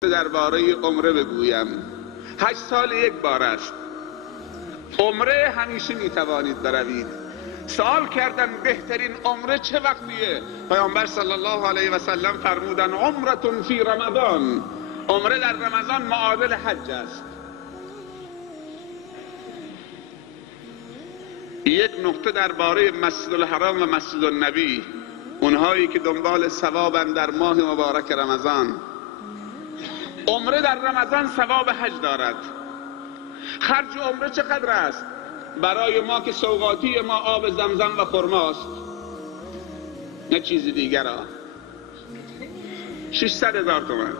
درباره عمره بگویم. 8 سال یک بار است. عمره همیشه میتوانید بروید. سوال کردن بهترین عمره چه وقتیه؟ پیامبر صلی الله علیه و سلم فرمودن عمرة فی رمضان، عمره در رمضان معادل حج است. یک نکته درباره مسجد الحرام و مسجد النبی، اونهایی که دنبال ثوابن در ماه مبارک رمضان، عمره در رمضان ثواب حج دارد. خرج عمره چقدر است؟ برای ما که سوغاتی ما آب زمزم و خرماست، نه چیز دیگر ها، 600,000 تومان.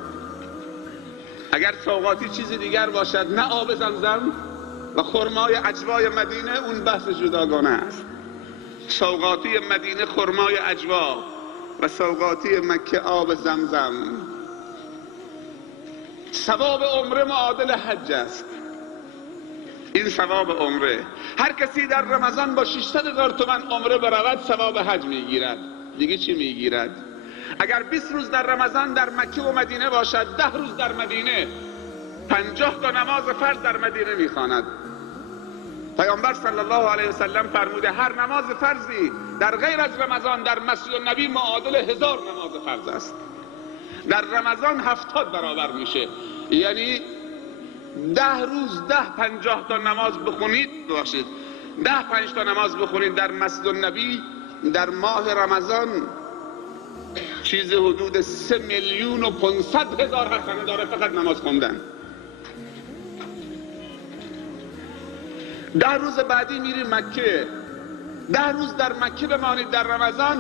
اگر سوغاتی چیز دیگر باشد، نه آب زمزم و خرمای عجوای مدینه، اون بحث جداگانه است. سوغاتی مدینه خرمای عجوا و سوغاتی مکه آب زمزم. ثواب عمره معادل حج است. این ثواب عمره. هر کسی در رمضان با 600,000 تومان عمره برود ثواب حج میگیرد. دیگه چی میگیرد؟ اگر 20 روز در رمضان در مکه و مدینه باشد، 10 روز در مدینه، 50 تا نماز فرض در مدینه میخواند. پیامبر صلی الله علیه و سلم فرموده هر نماز فرضی در غیر از رمضان در مسجد النبی معادل 1000 نماز فرض است. در رمضان 70 برابر میشه. یعنی 10 روز 50 تا نماز بخونید، باشید 5 تا نماز بخونید در مسجد النبی در ماه رمضان، چیز حدود 3,500,000 حسنه داره فقط نماز خوندن. 10 روز بعدی میری مکه، 10 روز در مکه بمانید در رمضان،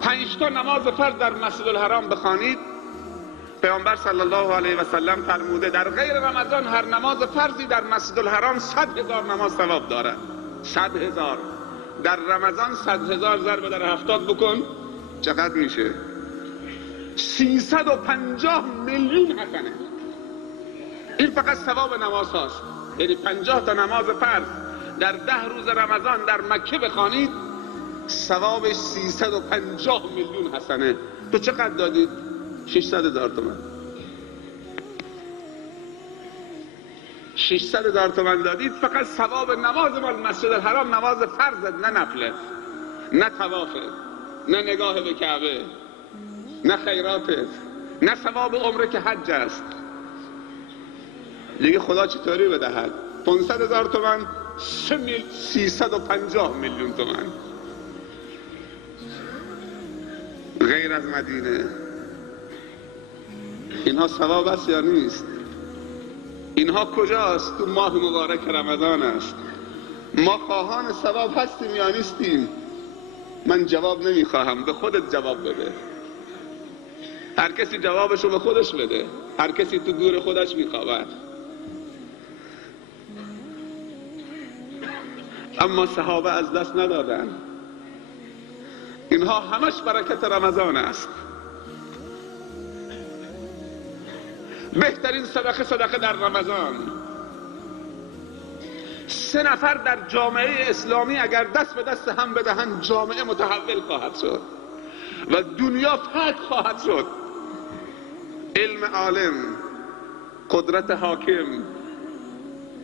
5 تا نماز فرض در مسجد الحرام بخوانید. پیامبر صلی الله علیه و سلم فرموده در غیر رمضان هر نماز فرضی در مسجد الحرام 100,000 نماز ثواب دارد. 100,000 در رمضان، 100,000 ضرب در 70 بکن چقدر میشه؟ 350 میلیون حسنه. این فقط ثواب نماز هاست. یعنی 50 تا نماز فرض در 10 روز رمضان در مکه بخوانید، ثوابش 350 میلیون حسنه. تو چقدر دادید؟ 600,000 تومان. 600,000 تومان دادید فقط ثواب نماز مال مسجد الحرام، نماز فرض، نه نفله، نه طوافه، نه نگاه به کعبه، نه خیراتت، نه ثواب عمره که حج است. دیگه خدا چطوری بدهد؟ 500,000 تومان، 350 میلیون تومان. غیر از مدینه. اینها ثواب است یا نیست؟ اینها کجاست؟ تو ماه مبارک رمضان است. ما خواهان ثواب هستیم یا نیستیم؟ من جواب نمیخواهم، به خودت جواب بده. هر کسی جوابشو به خودش بده. هر کسی تو گور خودش میخوابد. اما صحابه از دست ندادن. اینها همش برکت رمضان است. بهترین صدقه در رمضان. 3 نفر در جامعه اسلامی اگر دست به دست هم بدهند، جامعه متحول خواهد شد و دنیا فتح خواهد شد. علم عالم، قدرت حاکم،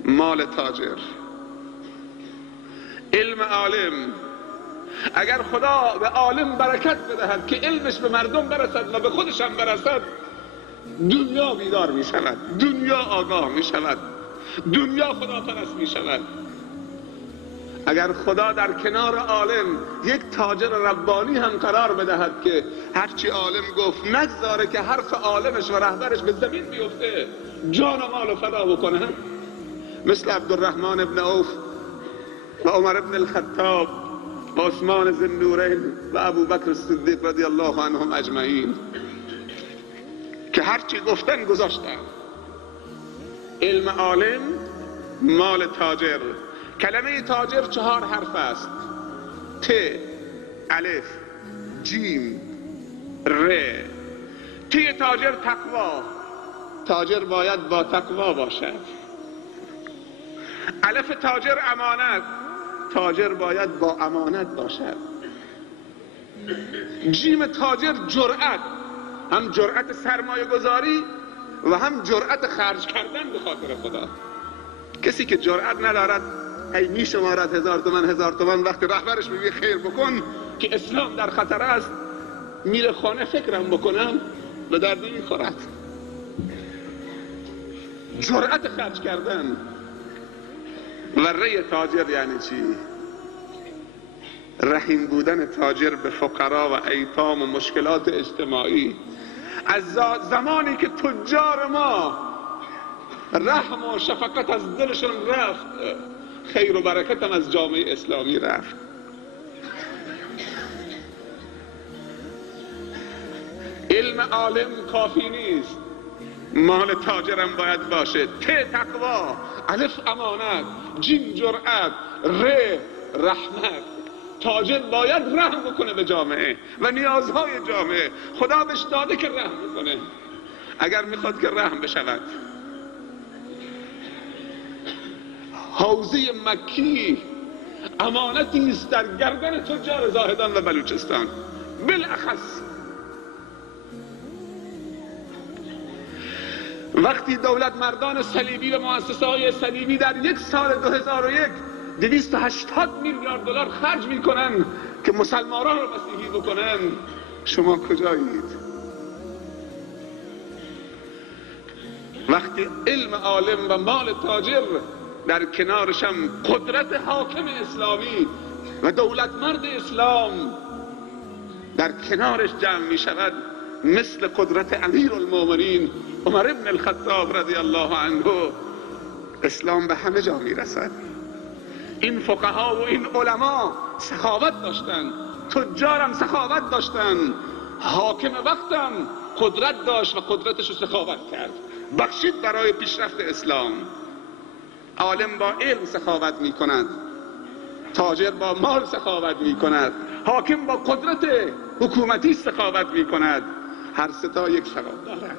مال تاجر. علم عالم، اگر خدا به عالم برکت بدهد که علمش به مردم برسد و به خودش هم برسد، دنیا بیدار می شود، دنیا آگاه می شود، دنیا خداپرست می شود. اگر خدا در کنار عالم یک تاجر ربانی هم قرار بدهد که هرچی عالم گفت نگذاره که حرف عالمش و رهبرش به زمین بیفته، جان و مال فدا بکنه، مثل عبدالرحمن ابن عوف و عمر ابن الخطاب و عثمان ذی النورین و ابوبکر الصدیق رضی الله عنهم اجمعین، که هرچی گفتن گذاشتن. علم عالم، مال تاجر. کلمه تاجر 4 حرف است: ت، الف، جیم، ر. تی تاجر تقوا، تاجر باید با تقوا باشد. الف تاجر امانت، تاجر باید با امانت باشد. جیم تاجر جرأت، هم جرأت سرمایه گذاری و هم جرأت خرج کردن به خاطر خدا. کسی که جرأت ندارد ای میشمارد 1000 تومان 1000 تومان، وقتی رهبرش میگه خیر بکن که اسلام در خطر است، میره خانه فکرم بکنم به درد نمیخورد. جرأت خرج کردن. وره تاجر یعنی چی؟ رحیم بودن تاجر به فقرا و ایتام و مشکلات اجتماعی. از زمانی که تجار ما رحم و شفقت از دلشون رفت، خیر و برکت هم از جامعه اسلامی رفت. علم عالم کافی نیست، مال تاجرم باید باشه. ت تقوا، الف امانت، جیم جرأت، ر رحمت. تاجر باید رحم بکنه به جامعه و نیازهای جامعه. خدا بهش داده که رحم بکنه، اگر میخواد که رحم بشود. حوزه مکی امانتی است در گردن تجار زاهدان و بلوچستان بالاخص. وقتی دولت مردان صلیبی و مؤسسه های صلیبی در یک سال 2001 280 میلیارد دلار خرج میکنن که مسلمانان رو مسیحی بکنن، شما کجایید؟ وقتی علم عالم و مال تاجر در کنارش هم قدرت حاکم اسلامی و دولت مرد اسلام در کنارش جمع می شود، مثل قدرت امیر المؤمنین عمر ابن الخطاب رضی الله عنه، اسلام به همه جا می رسد. این فقها و این علما سخاوت داشتن، تجارم سخاوت داشتن، حاکم وقتم قدرت داشت و قدرتش رو سخاوت کرد، بخشید برای پیشرفت اسلام. عالم با علم سخاوت می کند، تاجر با مال سخاوت می کند، حاکم با قدرت حکومتی سخاوت می کند. هر سه تا یک ثواب دارد.